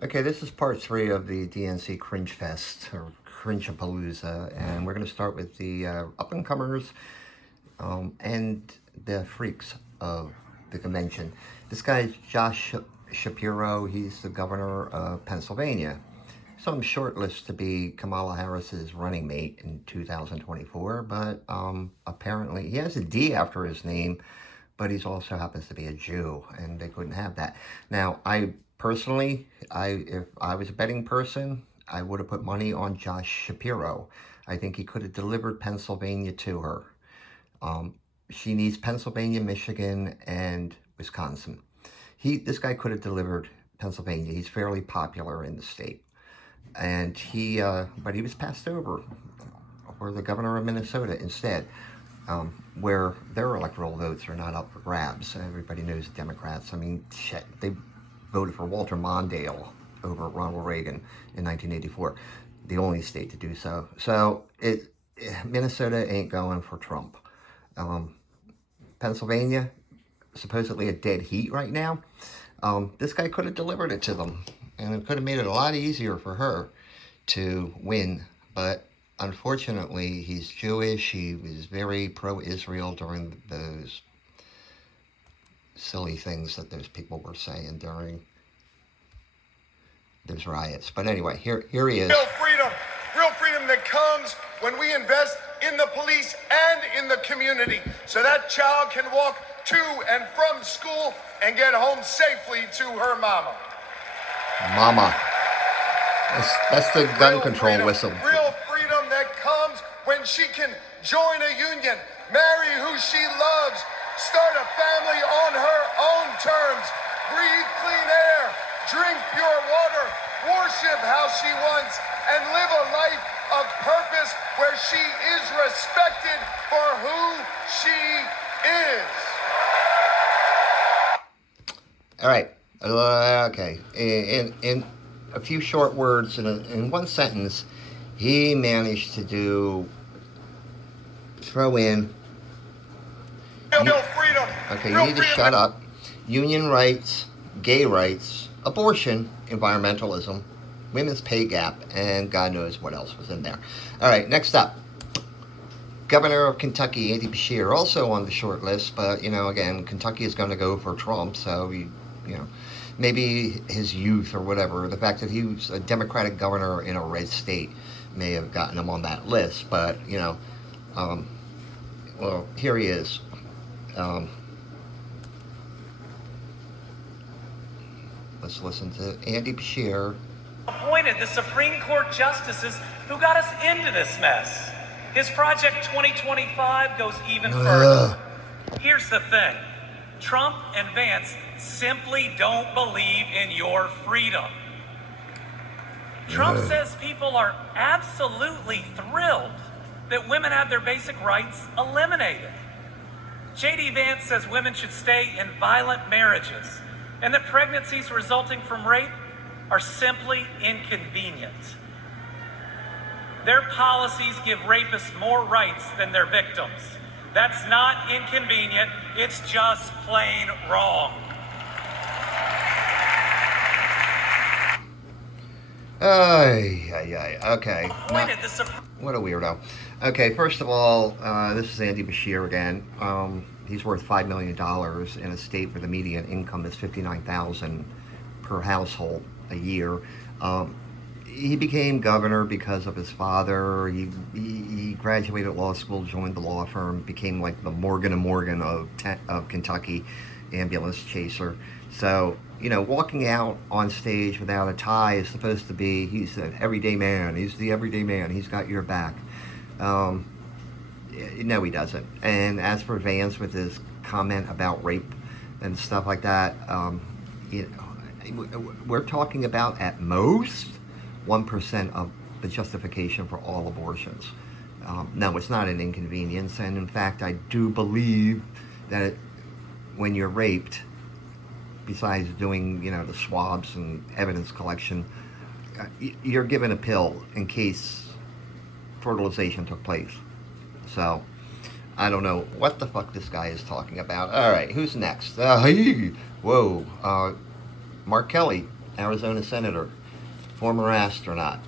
Okay, this is part 3 of the DNC Cringe Fest, or Cringe-a-palooza, and we're going to start with the up-and-comers and the freaks of the convention. This guy is Josh Shapiro. He's the governor of Pennsylvania. Some shortlist to be Kamala Harris's running mate in 2024, but apparently he has a D after his name, but he also happens to be a Jew, and they couldn't have that. Now, personally, if I was a betting person, I would have put money on Josh Shapiro. I think he could have delivered Pennsylvania to her. She needs Pennsylvania, Michigan, and Wisconsin. This guy could have delivered Pennsylvania. He's fairly popular in the state. And but he was passed over for the governor of Minnesota instead, where their electoral votes are not up for grabs. Everybody knows the Democrats. I mean, shit, they voted for Walter Mondale over Ronald Reagan in 1984, the only state to do so. So Minnesota ain't going for Trump. Pennsylvania, supposedly a dead heat right now. This guy could have delivered it to them, and it could have made it a lot easier for her to win. But unfortunately, he's Jewish. He was very pro-Israel during those silly things that those people were saying during those riots. But anyway, here he is. Real freedom that comes when we invest in the police and in the community, so that child can walk to and from school and get home safely to her mama. Mama. That's the gun control freedom, whistle. Real freedom that comes when she can join a union, marry who she loves, start a family on her own terms, breathe clean air, drink pure water, worship how she wants, and live a life of purpose where she is respected for who she is. All right. Okay. In a few short words, in one sentence, he managed to throw in. Real freedom. Okay, you need to shut up. Union rights, gay rights, abortion, environmentalism, women's pay gap, and God knows what else was in there. All right, next up. Governor of Kentucky, Andy Beshear, also on the short list, but, again, Kentucky is going to go for Trump, so, maybe his youth or whatever, the fact that he was a Democratic governor in a red state may have gotten him on that list, but, well, here he is. Let's listen to Andy Beshear. Appointed the Supreme Court justices who got us into this mess. His Project 2025 goes even further. Here's the thing. Trump and Vance simply don't believe in your freedom. Trump says people are absolutely thrilled that women have their basic rights eliminated. J.D. Vance says women should stay in violent marriages and that pregnancies resulting from rape are simply inconvenient. Their policies give rapists more rights than their victims. That's not inconvenient, it's just plain wrong. Okay. What a weirdo. Okay, first of all, this is Andy Beshear again. He's worth $5 million in a state where the median income is $59,000 per household a year. He became governor because of his father. He graduated law school, joined the law firm, became like the Morgan & Morgan of Kentucky, ambulance chaser. So, walking out on stage without a tie is supposed to be, he's an everyday man. He's the everyday man. He's got your back. No, he doesn't. And as for Vance with his comment about rape and stuff like that, we're talking about at most 1% of the justification for all abortions. No, it's not an inconvenience. And in fact, I do believe that when you're raped, besides doing, the swabs and evidence collection, you're given a pill in case fertilization took place. So, I don't know what the fuck this guy is talking about. All right, who's next? Whoa, Mark Kelly, Arizona senator, former astronaut.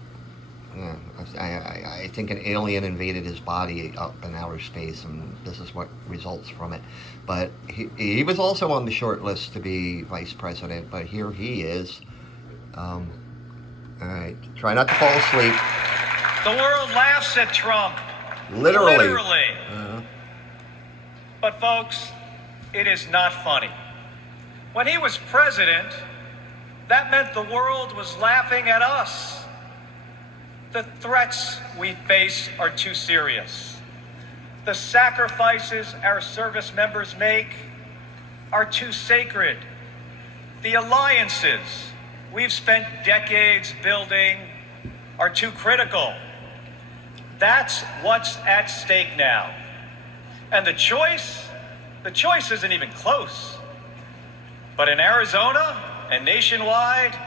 Yeah, I think an alien invaded his body up in outer space, and this is what results from it. But he was also on the short list to be vice president, but here he is. All right, try not to fall asleep. The world laughs at Trump. Literally. Literally. But folks, it is not funny. When he was president, that meant the world was laughing at us. The threats we face are too serious. The sacrifices our service members make are too sacred. The alliances we've spent decades building are too critical. That's what's at stake now. And the choice isn't even close. But in Arizona and nationwide,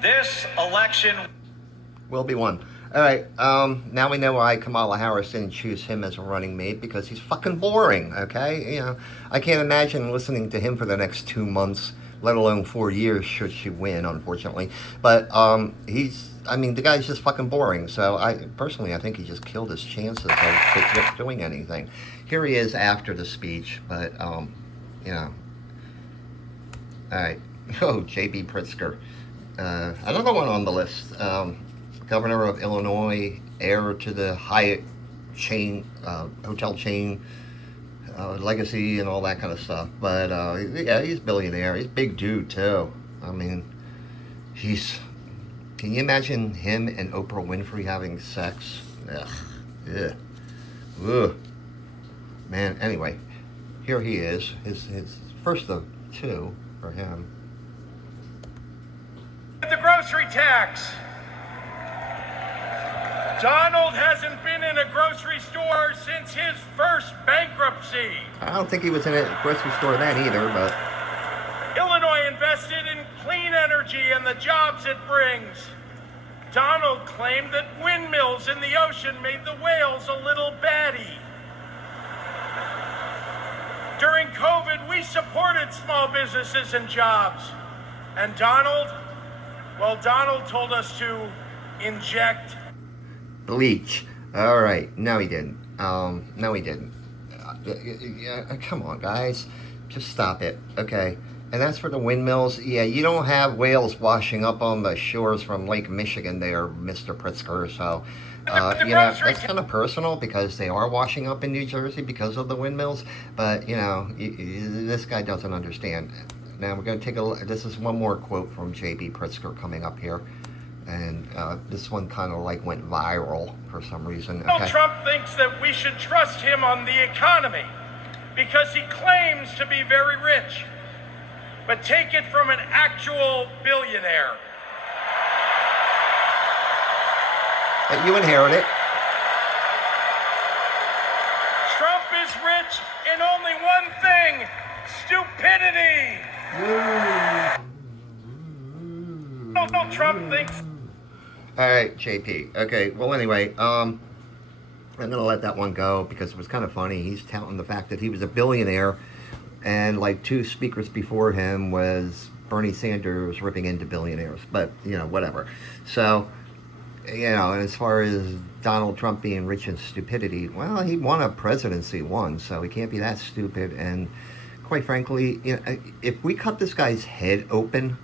this election will be won. All right, now we know why Kamala Harris didn't choose him as a running mate, because he's fucking boring, okay? You know, I can't imagine listening to him for the next 2 months, let alone 4 years, should she win, unfortunately. But the guy's just fucking boring. So I think he just killed his chances of doing anything. Here he is after the speech, but, you know. All right. Oh, J.B. Pritzker. Another one on the list. Governor of Illinois, heir to the Hyatt chain, hotel chain, legacy and all that kind of stuff. But, yeah, he's a billionaire. He's a big dude, too. I mean, can you imagine him and Oprah Winfrey having sex? Ugh. Yeah. Ugh. Man, anyway, here he is. His first of two for him. The grocery tax. Donald hasn't been in a grocery store since his first bankruptcy. I don't think he was in a grocery store then either, but... Illinois invested in clean energy and the jobs it brings. Donald claimed that windmills in the ocean made the whales a little batty. During COVID, we supported small businesses and jobs. And Donald told us to inject bleach. All right, no he didn't. No he didn't. Come on, guys, just stop it, okay? And that's for the windmills. Yeah, you don't have whales washing up on the shores from Lake Michigan there, Mr. Pritzker. So, that's kind of personal because they are washing up in New Jersey because of the windmills. But, this guy doesn't understand. Now we're going to take a look. This is one more quote from J.B. Pritzker coming up here. And this one kind of went viral for some reason. Okay. Donald Trump thinks that we should trust him on the economy because he claims to be very rich. But take it from an actual billionaire. But you inherit it. Trump is rich in only one thing: stupidity. Donald Trump thinks... All right, JP. Okay, well, anyway, I'm going to let that one go because it was kind of funny. He's touting the fact that he was a billionaire, and two speakers before him was Bernie Sanders ripping into billionaires. But, whatever. So, and as far as Donald Trump being rich in stupidity, well, he won a presidency once, so he can't be that stupid. And quite frankly, if we cut this guy's head open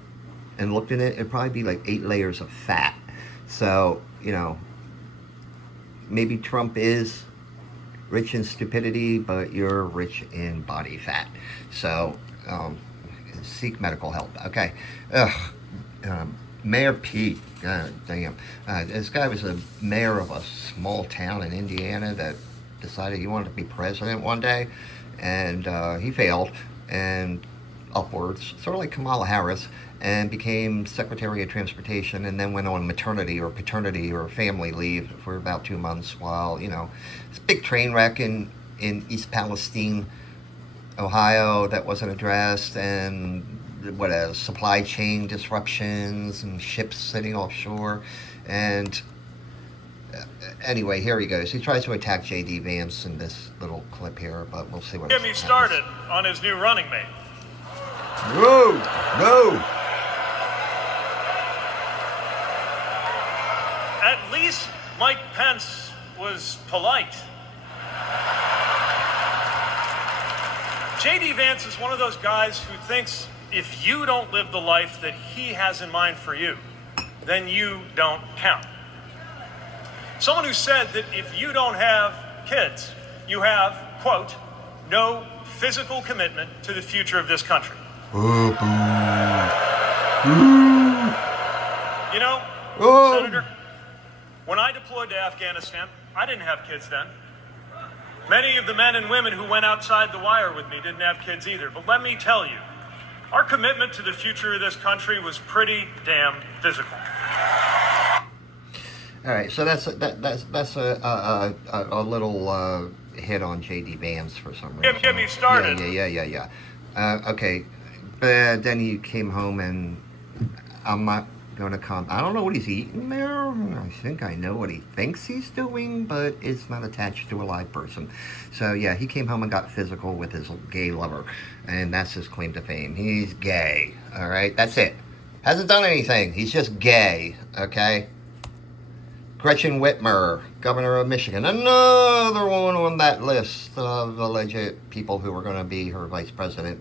and looked in it, it'd probably be 8 layers of fat. So, maybe Trump is rich in stupidity, but you're rich in body fat. So, seek medical help. Okay. Mayor Pete. God damn. This guy was a mayor of a small town in Indiana that decided he wanted to be president one day. And he failed. And upwards, sort of like Kamala Harris, and became Secretary of Transportation, and then went on maternity or paternity or family leave for about 2 months while, this big train wreck in East Palestine, Ohio, that wasn't addressed, and supply chain disruptions and ships sitting offshore. And anyway, here he goes. He tries to attack J.D. Vance in this little clip here, but we'll see what Get me started on his new running mate. Whoa! At least Mike Pence was polite. J.D. Vance is one of those guys who thinks if you don't live the life that he has in mind for you, then you don't count. Someone who said that if you don't have kids, you have, quote, no physical commitment to the future of this country. You know, Senator, when I deployed to Afghanistan, I didn't have kids then. Many of the men and women who went outside the wire with me didn't have kids either. But let me tell you, our commitment to the future of this country was pretty damn physical. All right, so that's a little hit on J.D. Vance for some reason. Get me started. Yeah. Okay, then he came home, and I'm not going to comment. I don't know what he's eating there. I think I know what he thinks he's doing, but it's not attached to a live person. So yeah, he came home and got physical with his gay lover, and that's his claim to fame. He's gay. All right, that's it. Hasn't done anything. He's just gay. Okay. Gretchen Whitmer, governor of Michigan, another one on that list of alleged people who were going to be her vice president.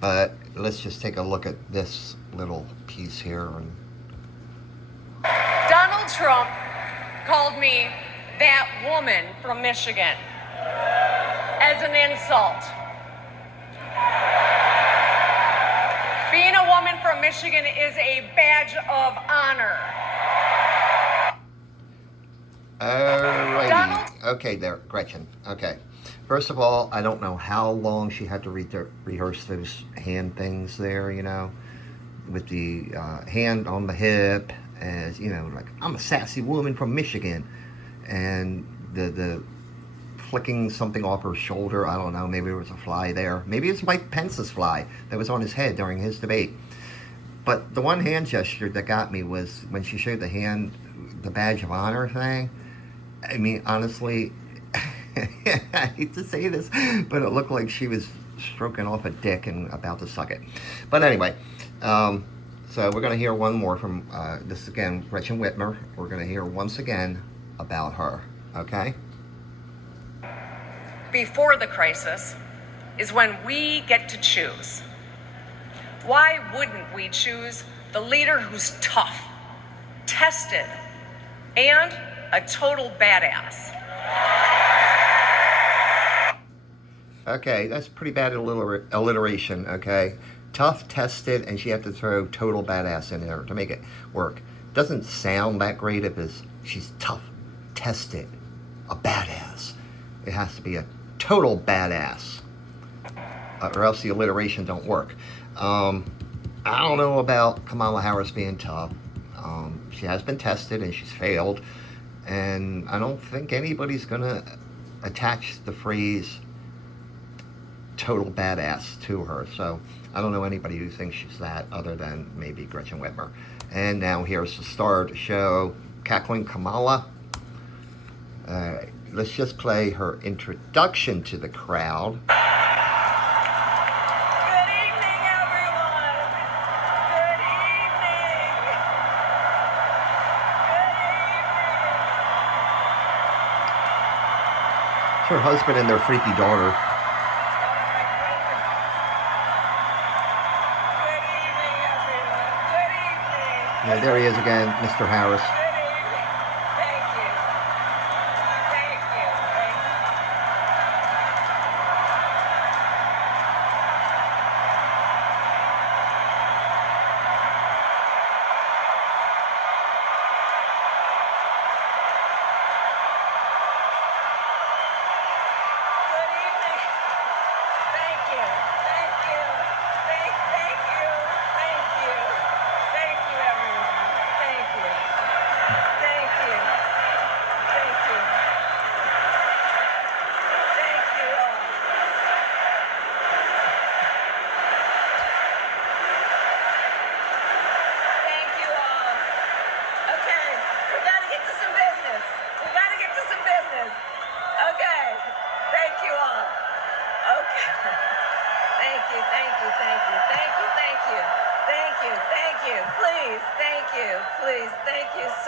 But let's just take a look at this little piece here. Donald Trump called me that woman from Michigan as an insult. Being a woman from Michigan is a badge of honor. Alrighty. Okay, there, Gretchen. Okay. First of all, I don't know how long she had to rehearse those hand things there, you know, with the hand on the hip, as, you know, like, I'm a sassy woman from Michigan, and the flicking something off her shoulder. I don't know, maybe there was a fly there. Maybe it's Mike Pence's fly that was on his head during his debate. But the one hand gesture that got me was when she showed the hand, the badge of honor thing. I mean, honestly, I hate to say this, but it looked like she was stroking off a dick and about to suck it. But anyway, so we're going to hear one more from, this again, Gretchen Whitmer. We're going to hear once again about her, okay? Before the crisis is when we get to choose. Why wouldn't we choose the leader who's tough, tested, and a total badass? Okay, that's pretty bad alliteration, okay? Tough, tested, and she had to throw total badass in there to make it work. Doesn't sound that great if she's tough, tested, a badass. It has to be a total badass, or else the alliteration don't work. I don't know about Kamala Harris being tough. She has been tested and she's failed. And I don't think anybody's going to attach the phrase total badass to her. So I don't know anybody who thinks she's that other than maybe Gretchen Whitmer. And now here's the star of the show, cackling Kamala. Let's just play her introduction to the crowd. Good evening, everyone. Good evening. It's her husband and their freaky daughter. Good evening, everyone. Good evening. Yeah, there he is again, Mr. Harris. Good evening. Thank you. Thank you. Thank you. Good evening. Thank you. Thank you. Thank you. Thank you. Thank you, everyone. Thank you.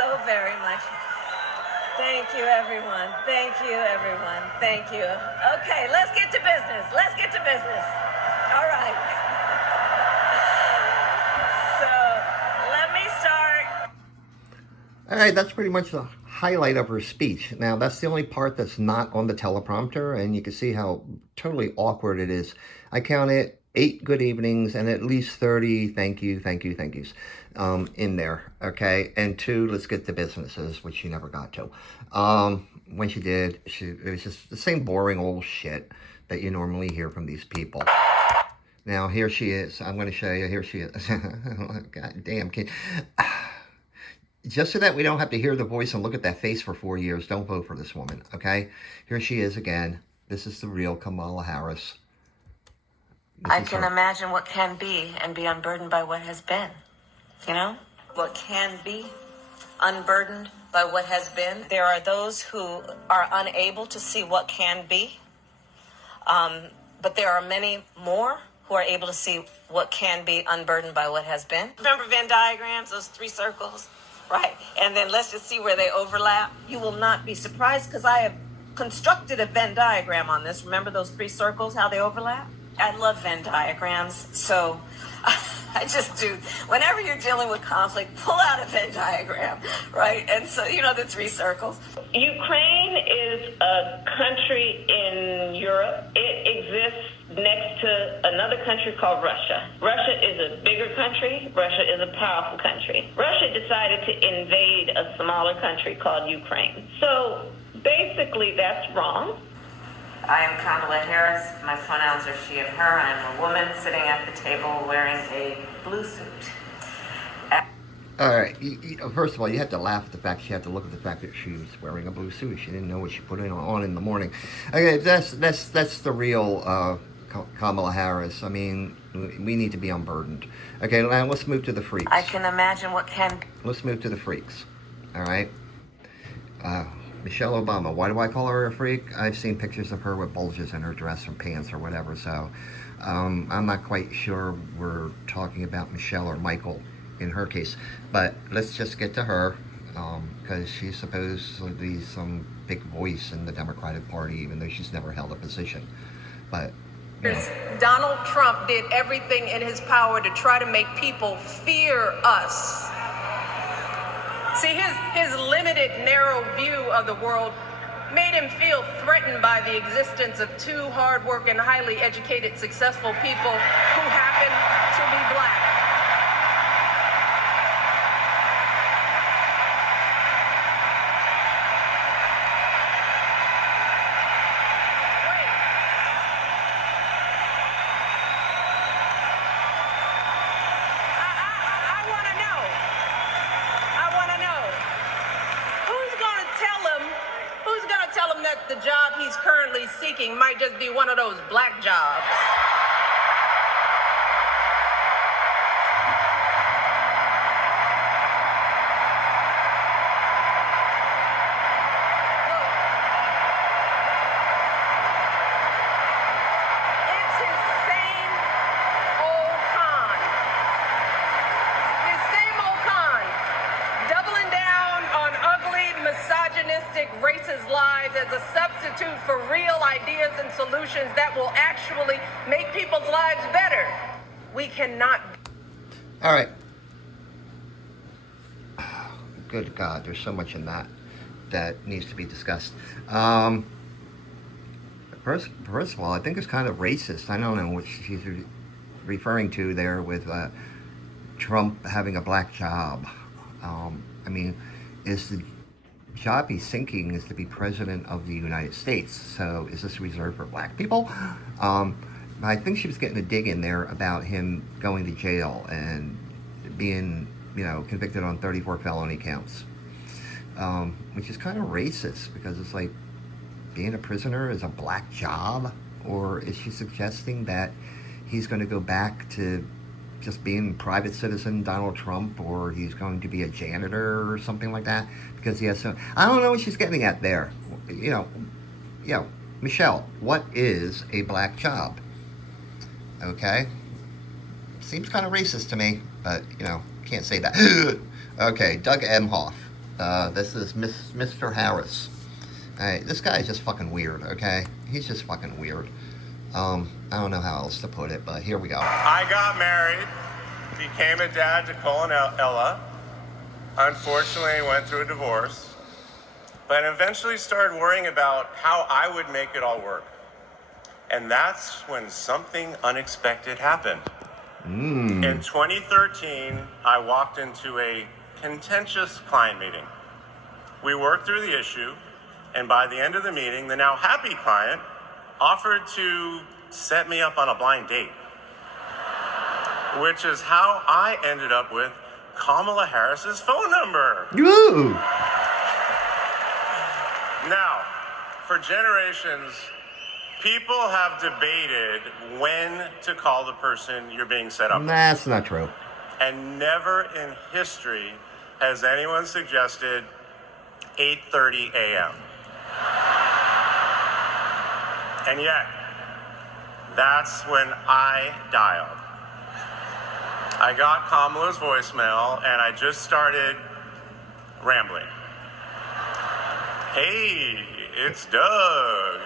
so very much. Thank you, everyone. Thank you, everyone. Thank you. Okay, let's get to business. Let's get to business. All right. So, let me start. All right, that's pretty much the highlight of her speech. Now, that's the only part that's not on the teleprompter, and you can see how totally awkward it is. I counted 8 good evenings and at least 30 thank yous in there, okay? And 2, let's get to businesses, which she never got to. When she did, it was just the same boring old shit that you normally hear from these people. Now, here she is. I'm going to show you. Here she is. God damn, kid. Just so that we don't have to hear the voice and look at that face for 4 years, don't vote for this woman, okay? Here she is again. This is the real Kamala Harris. I can imagine what can be and be unburdened by what has been. You know? What can be unburdened by what has been. There are those who are unable to see what can be. But there are many more who are able to see what can be unburdened by what has been. Remember Venn diagrams, those 3 circles? Right. And then let's just see where they overlap. You will not be surprised because I have constructed a Venn diagram on this. Remember those 3 circles, how they overlap? I love Venn diagrams, so I just do. Whenever you're dealing with conflict, pull out a Venn diagram, right? And so, you know, the 3 circles. Ukraine is a country in Europe. It exists next to another country called Russia. Russia is a bigger country. Russia is a powerful country. Russia decided to invade a smaller country called Ukraine. So basically, that's wrong. I am Kamala Harris. My pronouns are she and her. I am a woman sitting at the table wearing a blue suit. All right. First of all, you have to laugh at the fact she had to look at the fact that she was wearing a blue suit. She didn't know what she put on in the morning. Okay, that's the real Kamala Harris. I mean, we need to be unburdened. Okay, now let's move to the freaks. I can imagine what can. Let's move to the freaks. All right. Michelle Obama. Why do I call her a freak? I've seen pictures of her with bulges in her dress or pants or whatever, so I'm not quite sure we're talking about Michelle or Michael in her case. But let's just get to her, because she's supposed to be some big voice in the Democratic Party, even though she's never held a position. But Donald Trump did everything in his power to try to make people fear us. See, his limited, narrow view of the world made him feel threatened by the existence of 2 hard-working, highly educated, successful people who happen to be black. The job he's currently seeking might just be one of those black jobs. It's his same old con. His same old con. Doubling down on ugly, misogynistic, racist lies as a substitute for real ideas and solutions that will actually make people's lives better. We cannot. all right. Good God, there's so much in that needs to be discussed. First of all, I think it's kind of racist. I don't know what she's referring to there with Trump having a black job. I mean, is the job he's seeking is to be president of the United States. So is this reserved for black people? I think she was getting a dig in there about him going to jail and being, convicted on 34 felony counts, which is kind of racist because it's like being a prisoner is a black job. Or is she suggesting that he's going to go back to just being private citizen Donald Trump, or he's going to be a janitor or something like that because he has some, I don't know what she's getting at there. Michelle, what is a black job? Okay, seems kind of racist to me, but can't say that. Okay, Doug Emhoff. This is Mr. Harris. Alright, this guy is just fucking weird, okay? He's just fucking weird. I don't know how else to put it, but here we go. I got married, became a dad to Cole and Ella. Unfortunately, went through a divorce, but eventually started worrying about how I would make it all work. And that's when something unexpected happened. In 2013, I walked into a contentious client meeting. We worked through the issue, and by the end of the meeting, the now happy client offered to set me up on a blind date, which is how I ended up with Kamala Harris's phone number. Ooh. Now, for generations, people have debated when to call the person you're being set up with. That's not true. And never in history has anyone suggested 8:30 a.m. And yet, that's when I dialed. I got Kamala's voicemail and I just started rambling. Hey, it's Doug.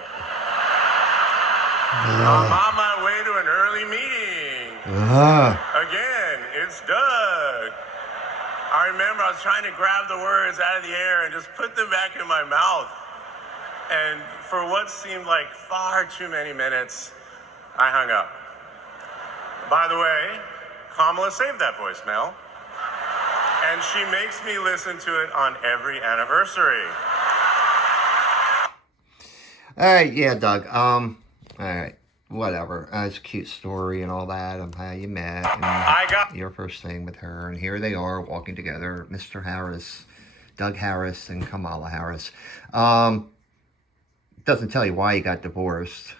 I'm on my way to an early meeting. Again, it's Doug. I remember I was trying to grab the words out of the air and just put them back in my mouth. And for what seemed like far too many minutes, I hung up. By the way, Kamala saved that voicemail, and she makes me listen to it on every anniversary. All right, yeah, Doug. All right, whatever. It's a cute story and all that of how you met and your first thing with her, and here they are walking together, Mr. Harris, Doug Harris, and Kamala Harris. Doesn't tell you why he got divorced.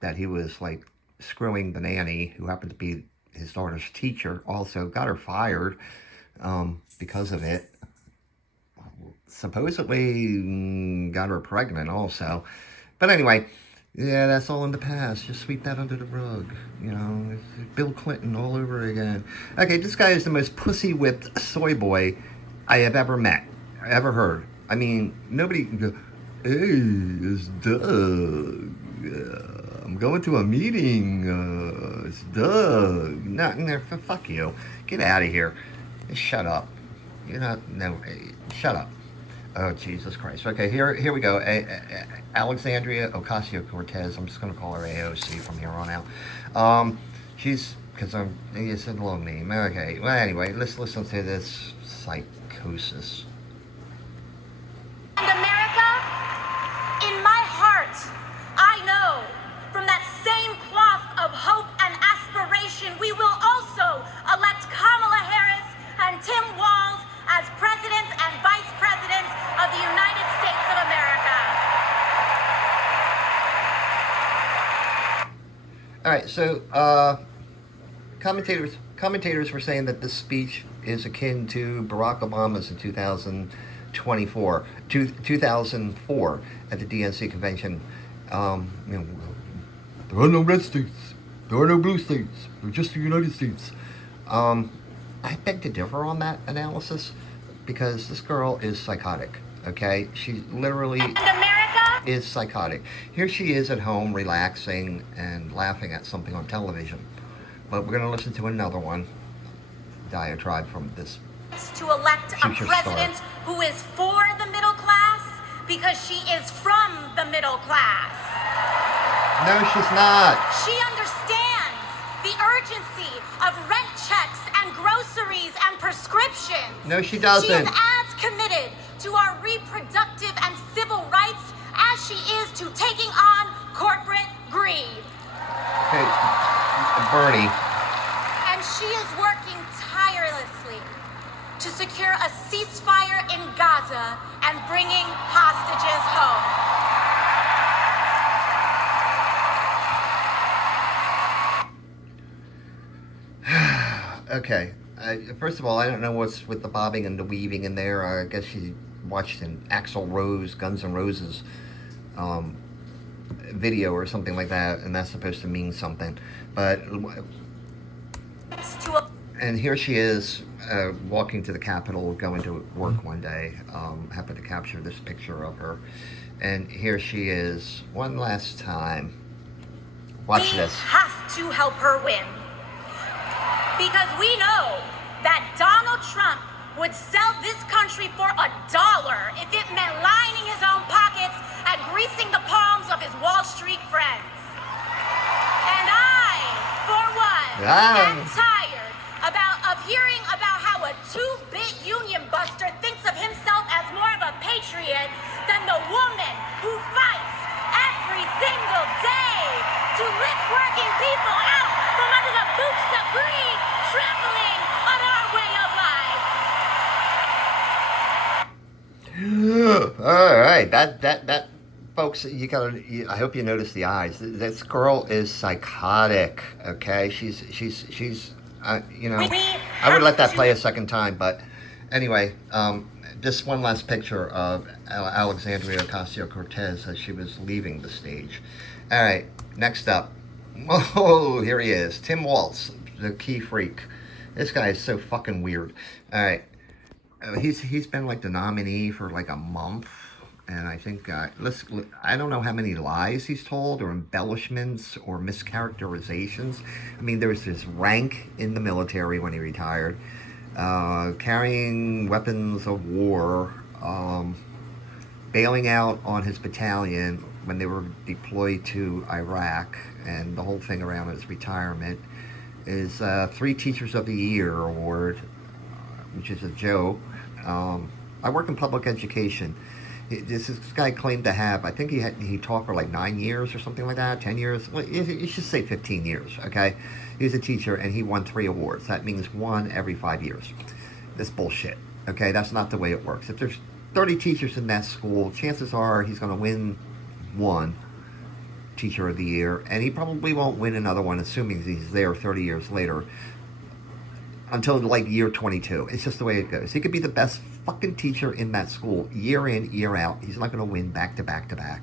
That he was like screwing the nanny, who happened to be his daughter's teacher. Also got her fired because of it. Supposedly got her pregnant also. But anyway, yeah, that's all in the past. Just sweep that under the rug. You know, it's Bill Clinton all over again. Okay, this guy is the most pussy-whipped soy boy I have ever met, ever heard. I mean, nobody can go, hey, it's Doug. I'm going to a meeting. It's Doug. No, fuck you. Get out of here. Shut up. You're not, no, shut up. Oh, Jesus Christ. Okay, here we go. Alexandria Ocasio-Cortez. I'm just going to call her AOC from here on out. She's, because it's a long name. Okay, well, anyway, let's listen to this psychosis. And America, in my heart, I know from that same cloth of hope and aspiration, we will also elect Kamala Harris and Tim Walz as President and Vice President of the United States of America. All right, so commentators were saying that this speech is akin to Barack Obama's in 2004 at the DNC convention. You know, there are no red states, there are no blue states, they're just the United States. I beg to differ on that analysis, because this girl is psychotic, okay? She literally is psychotic. Here she is at home relaxing and laughing at something on television. But we're going to listen to another one, diatribe from this To elect a president who is for the middle class because she is from the middle class. No, she's not. She understands the urgency of rent checks and groceries and prescriptions. No, she doesn't. She is as committed to our reproductive and civil rights as she is to taking on corporate greed. Okay, Bernie. And she is working tirelessly to secure a ceasefire in Gaza and bringing hostages home. Okay, first of all, I don't know what's with the bobbing and the weaving in there. I guess she watched an Axl Rose, Guns N' Roses video or something like that, and that's supposed to mean something. But And here she is walking to the Capitol, going to work one day. Happened to capture this picture of her. And here she is one last time. Watch this. We have to help her win. Because we know that Donald Trump would sell this country for $1 if it meant lining his own pockets and greasing the palms of his Wall Street friends. And I, for one, am tired of hearing about how a two-bit union buster thinks of himself as more of a patriot than the woman who fights every single day to lift working people out from under the boots of greed, trampling on our way of life. All right, that, folks, I hope you notice the eyes. This girl is psychotic. Okay, she's I would let that play a second time, but anyway, just one last picture of Alexandria Ocasio-Cortez as she was leaving the stage. All right, next up. Oh, here he is, Tim Walz, the key freak. This guy is so fucking weird. All right, he's been like the nominee for like a month, and I think I don't know how many lies he's told, or embellishments, or mischaracterizations. I mean, there was his rank in the military when he retired, carrying weapons of war, bailing out on his battalion when they were deployed to Iraq, and the whole thing around his retirement is 3 Teachers of the Year award, which is a joke. I work in public education. This guy claimed to have, I think he taught for like 9 years or something like that, 10 years. Well, you should say 15 years, okay? He was a teacher and he won 3 awards. That means 1 every 5 years. That's bullshit, okay? That's not the way it works. If there's 30 teachers in that school, chances are he's going to win 1 Teacher of the Year, and he probably won't win another one, assuming he's there 30 years later, until like year 22. It's just the way it goes. He could be the best fucking teacher in that school year in, year out. He's not going to win back to back to back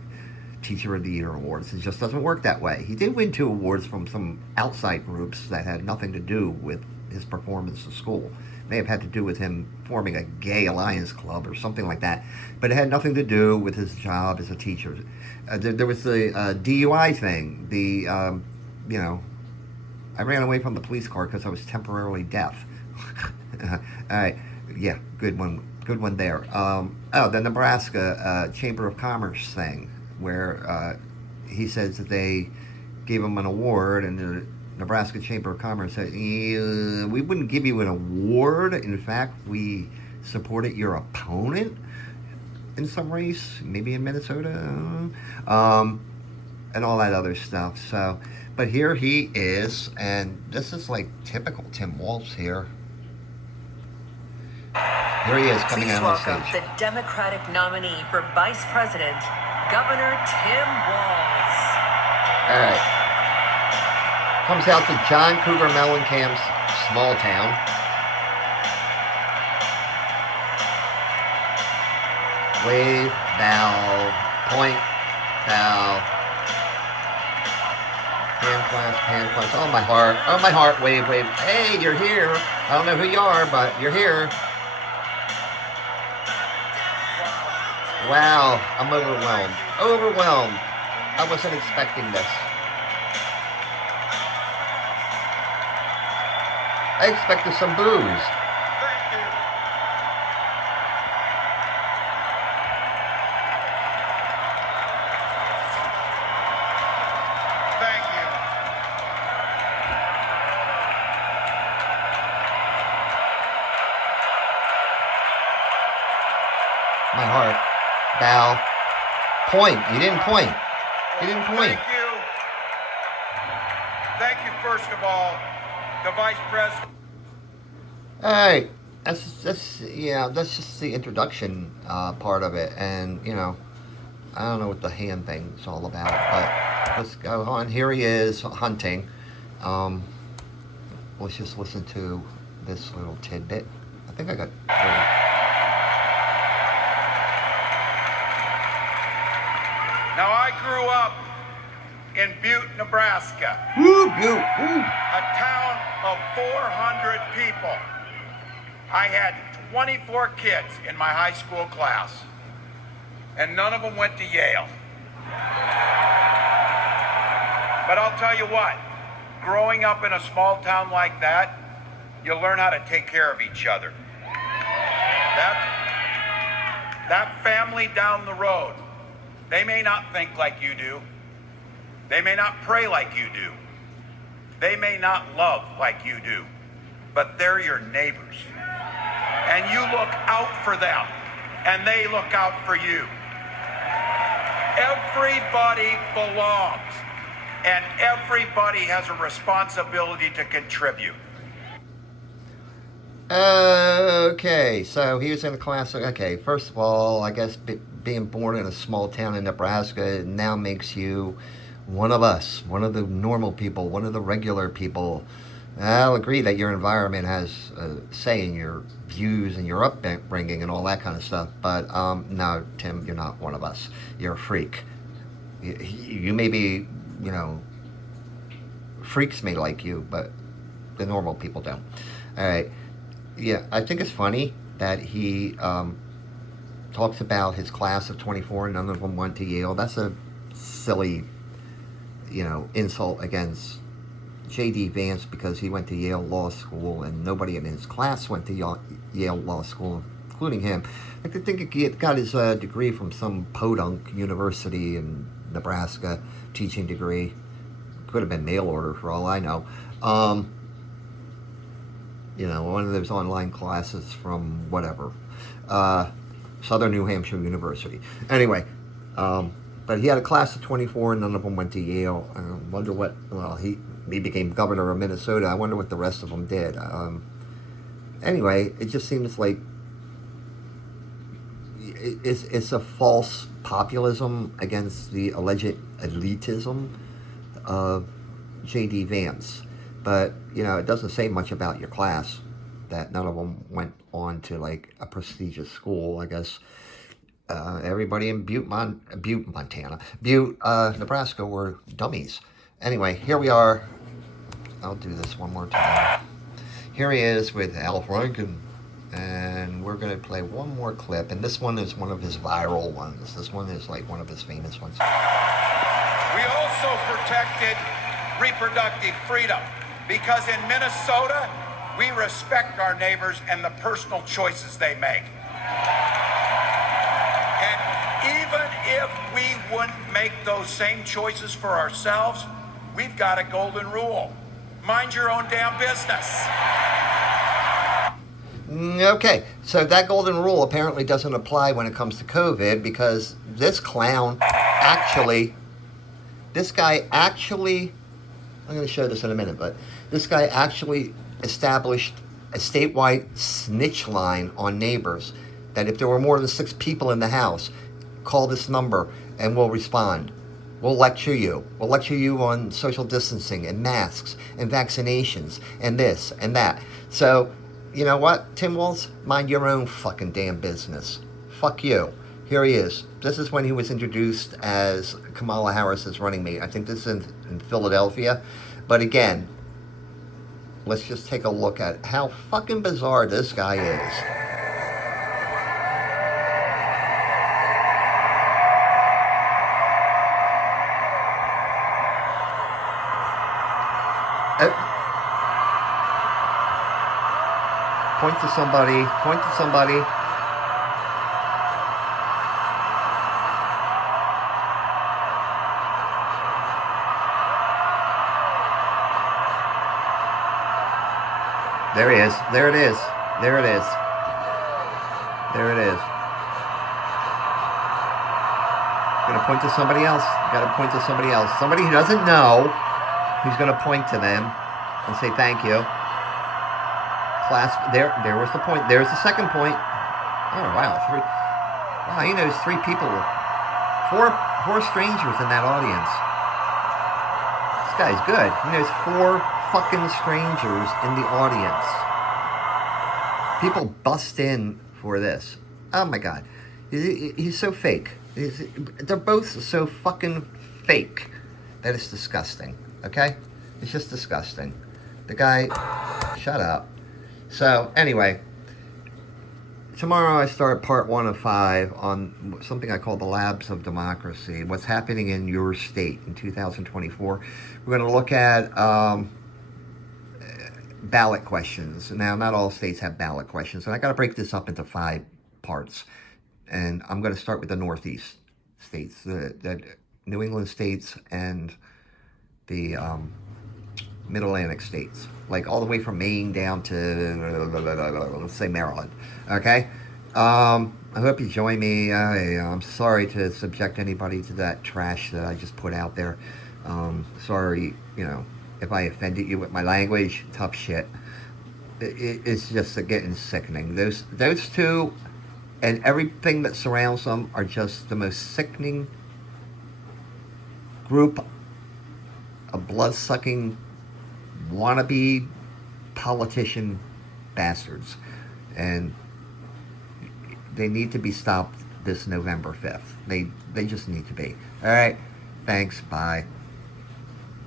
Teacher of the Year awards. It just doesn't work that way. He did win 2 awards from some outside groups that had nothing to do with his performance in school. May have had to do with him forming a gay alliance club or something like that, but it had nothing to do with his job as a teacher. There was the DUI thing. I ran away from the police car because I was temporarily deaf. All right, yeah, good one there. The Nebraska Chamber of Commerce thing, where he says that they gave him an award, and the Nebraska Chamber of Commerce said, we wouldn't give you an award. In fact, we supported your opponent in some race, maybe in Minnesota, and all that other stuff. So, but here he is, and this is like typical Tim Walz here. Here he is coming out on stage. The Democratic nominee for Vice President, Governor Tim Walz. All right. Comes out to John Cougar Mellencamp's small town. Wave, bow, point, bow. Hand clasp. Oh, my heart, wave. Hey, you're here. I don't know who you are, but you're here. Wow, I'm overwhelmed. I wasn't expecting this. I expected some booze. Thank you. My heart. Bow. Point. You didn't point. Thank you. Thank you, first of all, the Vice President. All right. That's just the introduction part of it, and I don't know what the hand thing's all about, but let's go on. Here he is hunting. Let's just listen to this little tidbit. I think I got. Now, I grew up in Butte, Nebraska. Woo, Butte. Woo. A town of 400 people. I had 24 kids in my high school class, and none of them went to Yale. But I'll tell you what, growing up in a small town like that, you learn how to take care of each other. That family down the road, they may not think like you do. They may not pray like you do. They may not love like you do. But they're your neighbors. And you look out for them. And they look out for you. Everybody belongs. And everybody has a responsibility to contribute. Okay, so he was in a class. Okay, first of all, I guess being born in a small town in Nebraska now makes you one of us, one of the normal people, one of the regular people. I'll agree that your environment has a say in your views and your upbringing and all that kind of stuff, but no, Tim, you're not one of us. You're a freak. You may be, freaks may like you, but the normal people don't. All right. Yeah, I think it's funny that he talks about his class of 24 and none of them went to Yale. That's a silly, insult against J.D. Vance because he went to Yale Law School and nobody in his class went to Yale Law School, including him. I think he got his degree from some podunk university in Nebraska, teaching degree. Could have been mail order for all I know. One of those online classes from whatever, Southern New Hampshire University. Anyway, but he had a class of 24 and none of them went to Yale. I wonder what, he became governor of Minnesota. I wonder what the rest of them did. Anyway, it just seems like it's a false populism against the alleged elitism of J.D. Vance. But, it doesn't say much about your class, that none of them went on to, a prestigious school. I guess everybody in Nebraska were dummies. Anyway, here we are. I'll do this one more time. Here he is with Al Franken, and we're going to play one more clip, and this one is one of his viral ones. This one is, one of his famous ones. We also protected reproductive freedom. Because in Minnesota, we respect our neighbors and the personal choices they make. And even if we wouldn't make those same choices for ourselves, we've got a golden rule. Mind your own damn business. Okay, so that golden rule apparently doesn't apply when it comes to COVID because this guy actually, I'm going to show this in a minute, but this guy actually established a statewide snitch line on neighbors that if there were more than 6 people in the house, call this number and we'll respond. We'll lecture you. We'll lecture you on social distancing and masks and vaccinations and this and that. So, you know what, Tim Walz? Mind your own fucking damn business. Fuck you. Here he is. This is when he was introduced as Kamala Harris's running mate. I think this is in Philadelphia. But again, let's just take a look at how fucking bizarre this guy is. Point to somebody. Point to somebody. There he is. There it is. There it is. There it is. Gonna point to somebody else. Gotta point to somebody else. Somebody who doesn't know. He's gonna point to them and say thank you. Class. There was the point. There's the second point. Oh wow. Wow. He knows 3 people. Four strangers in that audience. This guy's good. He knows 4 fucking strangers in the audience. People bust in for this. Oh my god. He's so fake. They're both so fucking fake that it's disgusting. Okay? It's just disgusting. The guy, shut up. So anyway, tomorrow I start part 1 of 5 on something I call the labs of democracy. What's happening in your state in 2024. We're going to look at ballot questions. Now, not all states have ballot questions, and I got to break this up into 5 parts. And I'm going to start with the Northeast states, the New England states, and the Mid-Atlantic states, like all the way from Maine down to, let's say, Maryland. Okay? I hope you join me. I'm sorry to subject anybody to that trash that I just put out there. Sorry, if I offended you with my language. Tough shit. It's just getting sickening. Those two and everything that surrounds them are just the most sickening group of blood-sucking wannabe politician bastards, and they need to be stopped this November 5th. They just need to be. All right, thanks, bye.